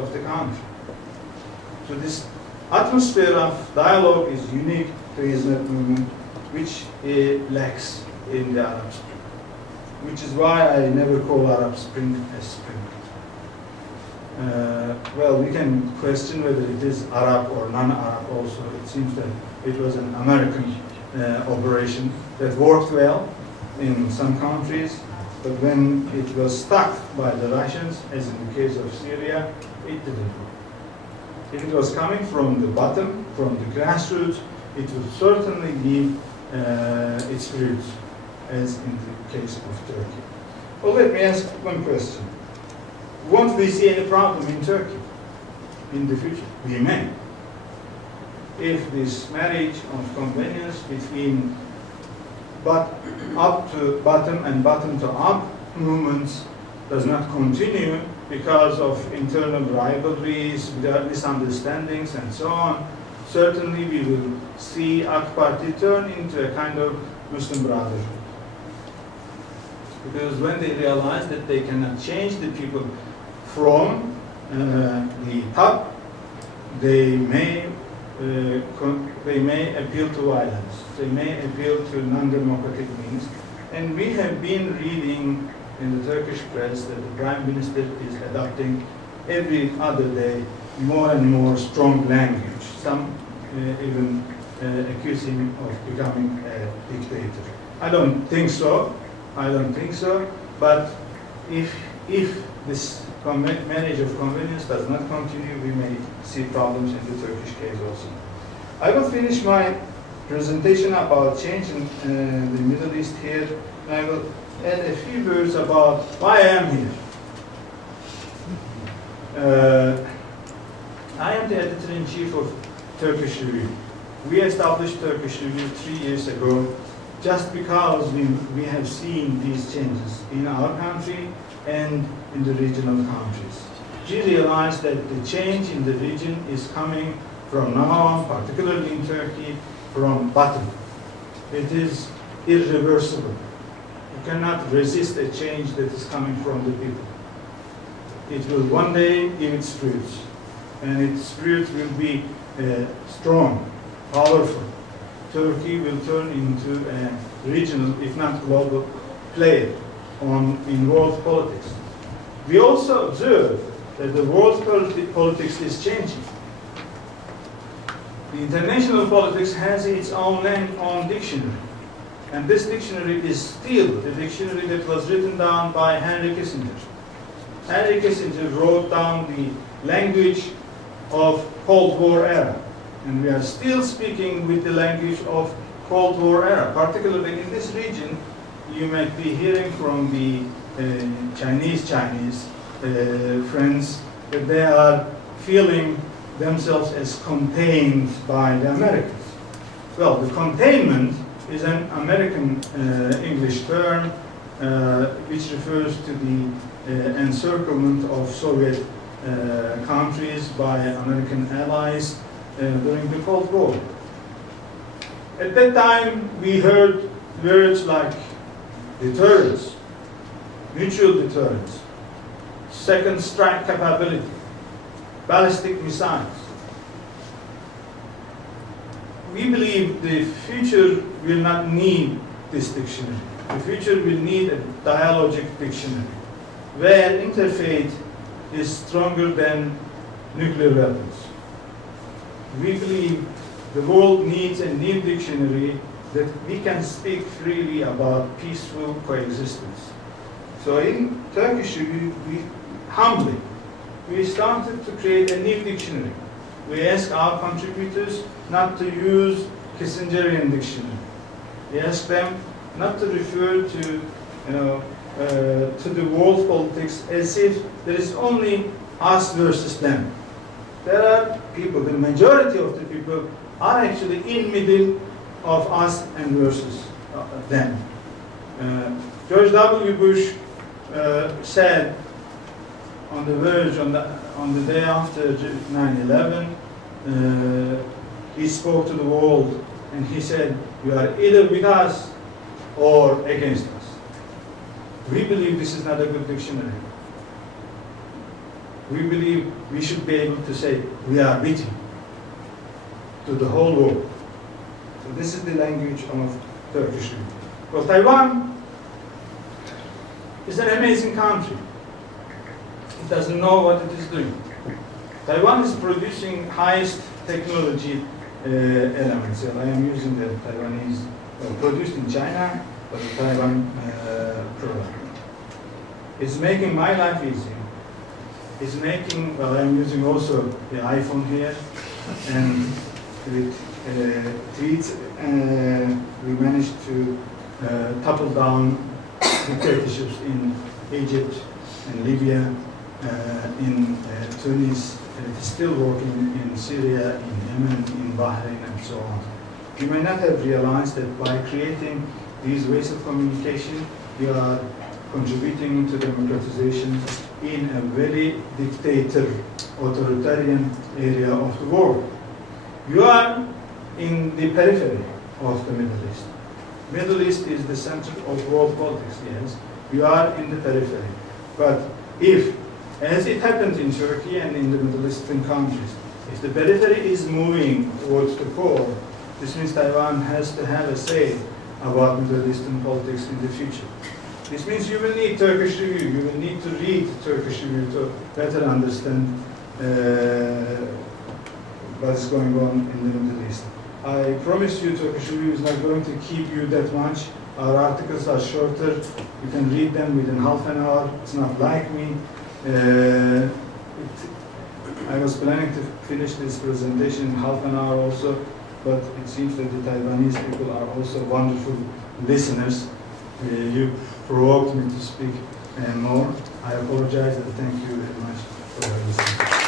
of the country. So this atmosphere of dialogue is unique to Islam movement, which lacks in the Arab Spring, which is why I never call Arab Spring a spring. Well, we can question whether it is Arab or non-Arab also. It seems that it was an American operation that worked well in some countries, but when it was stuck by the Russians, as in the case of Syria, it didn't work. If it was coming from the bottom, from the grassroots, it would certainly give its roots, as in the case of Turkey. Well, let me ask one question. Won't we see any problem in Turkey in the future? We may. If this marriage of convenience between up to bottom and bottom to up movements does not continue because of internal rivalries, misunderstandings, and so on, certainly we will see AK Party turn into a kind of Muslim Brotherhood. Because when they realize that they cannot change the people from the top, they may appeal to violence. They may appeal to non-democratic means. And we have been reading in the Turkish press that the Prime Minister is adopting every other day more and more strong language. Some even accuse him of becoming a dictator. I don't think so. I don't think so. But if this marriage of convenience does not continue, we may see problems in the Turkish case also. I will finish my presentation about change in the Middle East here, and I will add a few words about why I am here. I am the editor-in-chief of Turkish Review. We established Turkish Review 3 years ago just because we have seen these changes in our country and in the regional countries. We realized that the change in the region is coming from now on, particularly in Turkey, from bottom. It is irreversible. You cannot resist a change that is coming from the people. It will one day give its fruits, and its fruits will be strong, powerful. Turkey will turn into a regional, if not global, player in world politics. We also observe that the world politics is changing. The international politics has its own dictionary. And this dictionary is still the dictionary that was written down by Henry Kissinger. Henry Kissinger wrote down the language of Cold War era. And we are still speaking with the language of Cold War era. Particularly in this region, you might be hearing from the Chinese friends that they are feeling themselves as contained by the Americans. Well, the containment is an American English term which refers to the encirclement of Soviet countries by American allies during the Cold War. At that time, we heard words like deterrence, mutual deterrence, second strike capability, ballistic missiles. We believe the future will not need this dictionary. The future will need a dialogic dictionary where interfaith is stronger than nuclear weapons. We believe the world needs a new dictionary that we can speak freely about peaceful coexistence. So in Turkish, we humbly started to create a new dictionary. We ask our contributors not to use Kissingerian dictionary. We ask them not to refer to the world politics as if there is only us versus them. There are people, the majority of the people are actually in middle of us and versus them. George W. Bush said on the verge, on the day after 9/11, he spoke to the world and he said, "You are either with us or against us." We believe this is not a good dictionary. We believe we should be able to say, we are with you, to the whole world. So this is the language of Turkish review. Well, Taiwan is an amazing country. It doesn't know what it is doing. Taiwan is producing highest technology elements. I am using the Taiwanese, produced in China, but the Taiwan product. It's making my life easy. It's making, well, I'm using also the iPhone here, and with tweets, we managed to topple down dictatorships in Egypt and Libya, in Tunis, and it is still working in Syria, in Yemen, in Bahrain, and so on. You may not have realized that by creating these ways of communication, you are contributing to democratization in a very authoritarian area of the world. You are in the periphery of the Middle East. Middle East is the center of world politics, yes. You are in the periphery. But if, as it happened in Turkey and in the Middle Eastern countries, if the periphery is moving towards the core, this means Taiwan has to have a say about Middle Eastern politics in the future. This means you will need Turkish review. You will need to read Turkish review to better understand what is going on in the Middle East. I promise you Turkish review is not going to keep you that much. Our articles are shorter. You can read them within half an hour. It's not like me. I was planning to finish this presentation in half an hour also, but it seems that the Taiwanese people are also wonderful listeners. You provoked me to speak more. I apologize and thank you very much for listening.